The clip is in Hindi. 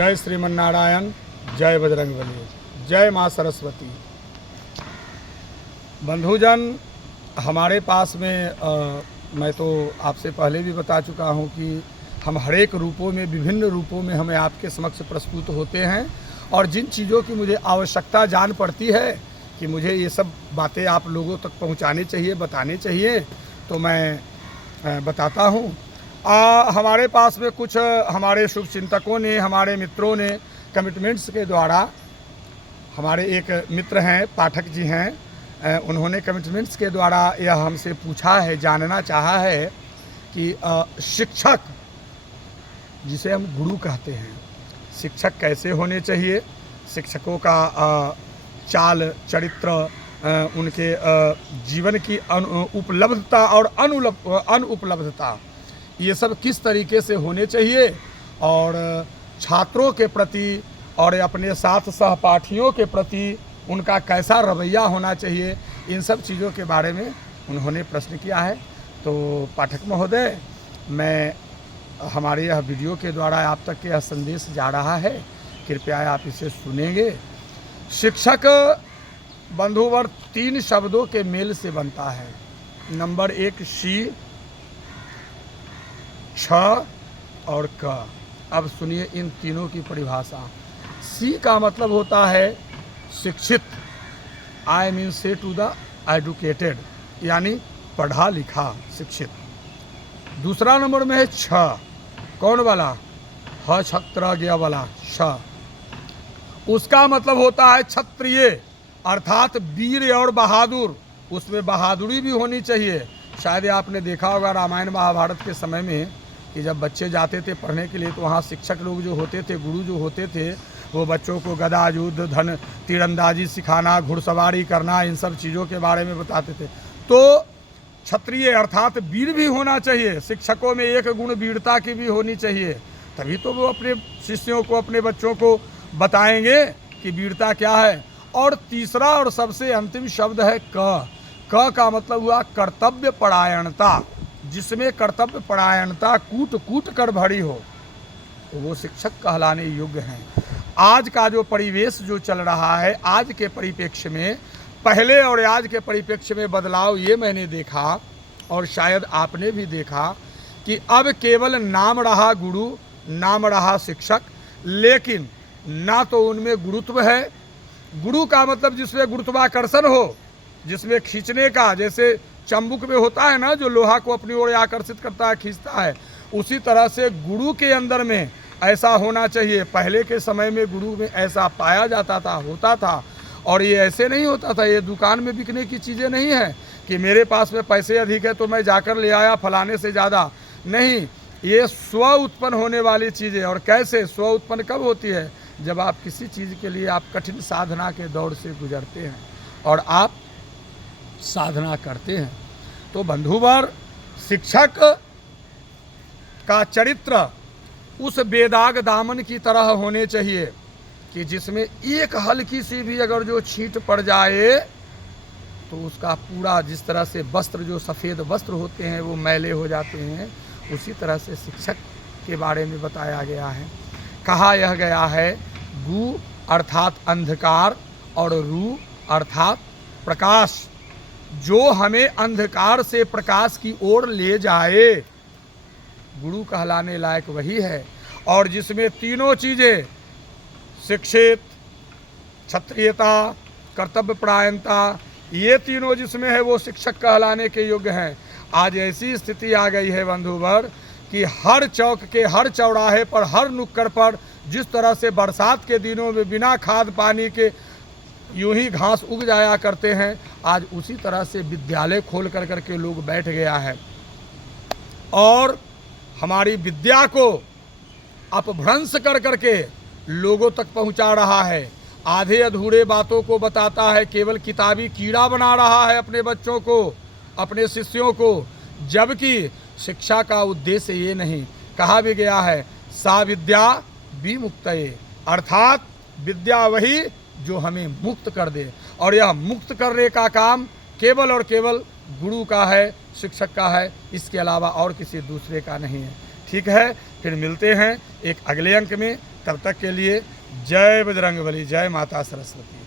जय श्रीमन्नारायण, जय बजरंगबली, जय माँ सरस्वती। बंधुजन, हमारे पास में मैं तो आपसे पहले भी बता चुका हूँ कि हम हर एक रूपों में, विभिन्न रूपों में हमें आपके समक्ष प्रस्तुत होते हैं। और जिन चीज़ों की मुझे आवश्यकता जान पड़ती है कि मुझे ये सब बातें आप लोगों तक पहुँचानी चाहिए, बतानी चाहिए, तो मैं बताता हूँ। हमारे पास में कुछ हमारे शुभ चिंतकों ने, हमारे मित्रों ने कमिटमेंट्स के द्वारा, हमारे एक मित्र हैं, पाठक जी हैं, उन्होंने कमिटमेंट्स के द्वारा यह हमसे पूछा है, जानना चाहा है कि शिक्षक, जिसे हम गुरु कहते हैं, शिक्षक कैसे होने चाहिए, शिक्षकों का चाल चरित्र, उनके जीवन की उपलब्धता और अनुपलब्धता, ये सब किस तरीके से होने चाहिए, और छात्रों के प्रति और अपने साथ सहपाठियों के प्रति उनका कैसा रवैया होना चाहिए, इन सब चीज़ों के बारे में उन्होंने प्रश्न किया है। तो पाठक महोदय, मैं हमारे यह वीडियो के द्वारा आप तक यह संदेश जा रहा है, कृपया आप इसे सुनेंगे। शिक्षक बंधुवर 3 शब्दों के मेल से बनता है। नंबर 1 शी, छ और क। अब सुनिए इन तीनों की परिभाषा। सी का मतलब होता है शिक्षित, आई मीन से टू द एडुकेटेड, यानी पढ़ा लिखा, शिक्षित। दूसरा नंबर में है छ, कौन वाला? ह छत्र गया वाला छ। उसका मतलब होता है क्षत्रिय, अर्थात वीर और बहादुर। उसमें बहादुरी भी होनी चाहिए। शायद आपने देखा होगा रामायण महाभारत के समय में कि जब बच्चे जाते थे पढ़ने के लिए, तो वहाँ शिक्षक लोग जो होते थे, गुरु जो होते थे, वो बच्चों को गदा युद्ध, धन तीरंदाजी सिखाना, घुड़सवारी करना, इन सब चीज़ों के बारे में बताते थे। तो क्षत्रिय अर्थात वीर भी होना चाहिए। शिक्षकों में एक गुण वीरता की भी होनी चाहिए, तभी तो वो अपने शिष्यों को, अपने बच्चों को बताएंगे कि वीरता क्या है। और तीसरा और सबसे अंतिम शब्द है क। क का मतलब हुआ कर्तव्य परायणता। जिसमें कर्तव्य परायणता कूट कूट कर भरी हो, तो वो शिक्षक कहलाने योग्य हैं। आज का जो परिवेश जो चल रहा है, आज के परिप्रेक्ष्य में, पहले और आज के परिप्रेक्ष्य में बदलाव ये मैंने देखा, और शायद आपने भी देखा, कि अब केवल नाम रहा गुरु, नाम रहा शिक्षक, लेकिन ना तो उनमें गुरुत्व है। गुरु का मतलब जिसमें गुरुत्वाकर्षण हो, जिसमें खींचने का, जैसे चंबुक में होता है ना, जो लोहा को अपनी ओर आकर्षित करता है, खींचता है, उसी तरह से गुरु के अंदर में ऐसा होना चाहिए। पहले के समय में गुरु में ऐसा पाया जाता था, होता था। और ये ऐसे नहीं होता था, ये दुकान में बिकने की चीज़ें नहीं है कि मेरे पास में पैसे अधिक है तो मैं जाकर ले आया फलाने से ज़्यादा। नहीं, ये स्व उत्पन्न होने वाली चीज़ें। और कैसे स्व उत्पन्न कब होती है? जब आप किसी चीज़ के लिए आप कठिन साधना के दौर से गुजरते हैं और आप साधना करते हैं। तो बंधुवर, शिक्षक का चरित्र उस बेदाग दामन की तरह होने चाहिए कि जिसमें एक हल्की सी भी अगर जो छींट पड़ जाए तो उसका पूरा, जिस तरह से वस्त्र, जो सफ़ेद वस्त्र होते हैं वो मैले हो जाते हैं, उसी तरह से शिक्षक के बारे में बताया गया है। कहा यह गया है, गु अर्थात अंधकार और रू अर्थात प्रकाश, जो हमें अंधकार से प्रकाश की ओर ले जाए, गुरु कहलाने लायक वही है। और जिसमें तीनों चीज़ें, शिक्षित, क्षत्रियता, कर्तव्य परायणता, ये तीनों जिसमें है वो शिक्षक कहलाने के योग्य हैं। आज ऐसी स्थिति आ गई है बंधुवर कि हर चौक के, हर चौराहे पर, हर नुक्कड़ पर, जिस तरह से बरसात के दिनों में बिना खाद पानी के यूं ही घास उग जाया करते हैं, आज उसी तरह से विद्यालय खोल कर करके लोग बैठ गया है और हमारी विद्या को अपभ्रंश कर करके लोगों तक पहुंचा रहा है। आधे अधूरे बातों को बताता है, केवल किताबी कीड़ा बना रहा है अपने बच्चों को, अपने शिष्यों को, जबकि शिक्षा का उद्देश्य ये नहीं। कहा भी गया है, सा विद्या विमुक्तये, अर्थात विद्या वही जो हमें मुक्त कर दे। और यह मुक्त करने का काम केवल और केवल गुरु का है, शिक्षक का है, इसके अलावा और किसी दूसरे का नहीं है। ठीक है, फिर मिलते हैं एक अगले अंक में। तब तक के लिए जय बजरंगबली, जय माता सरस्वती।